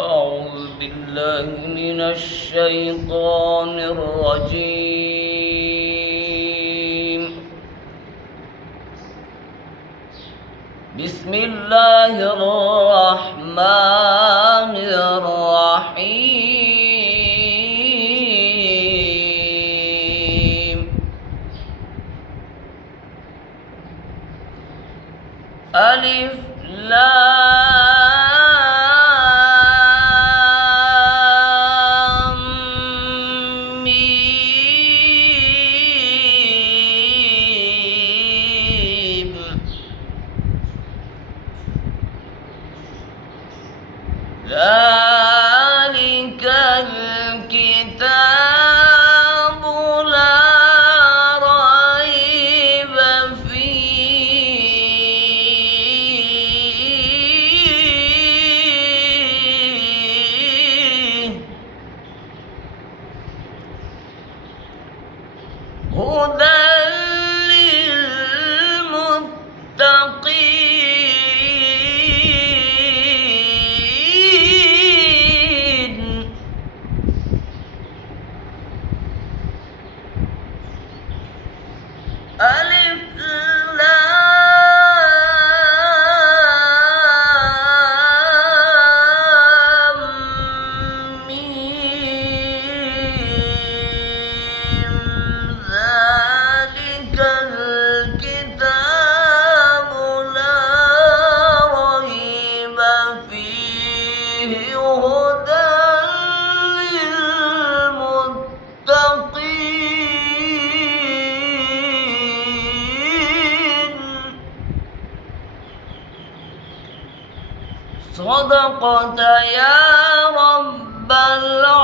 أعوذ بالله من الشيطان الرجيم. بسم الله الرحمن الرحيم. ألف لام ميم. ذلك الكتاب لا ريب فيه هدى للمتقين. ألف لام ميم. ذلك الكتاب لا ريب فيه هدى للمتقين. صدقت يا رب العالمين.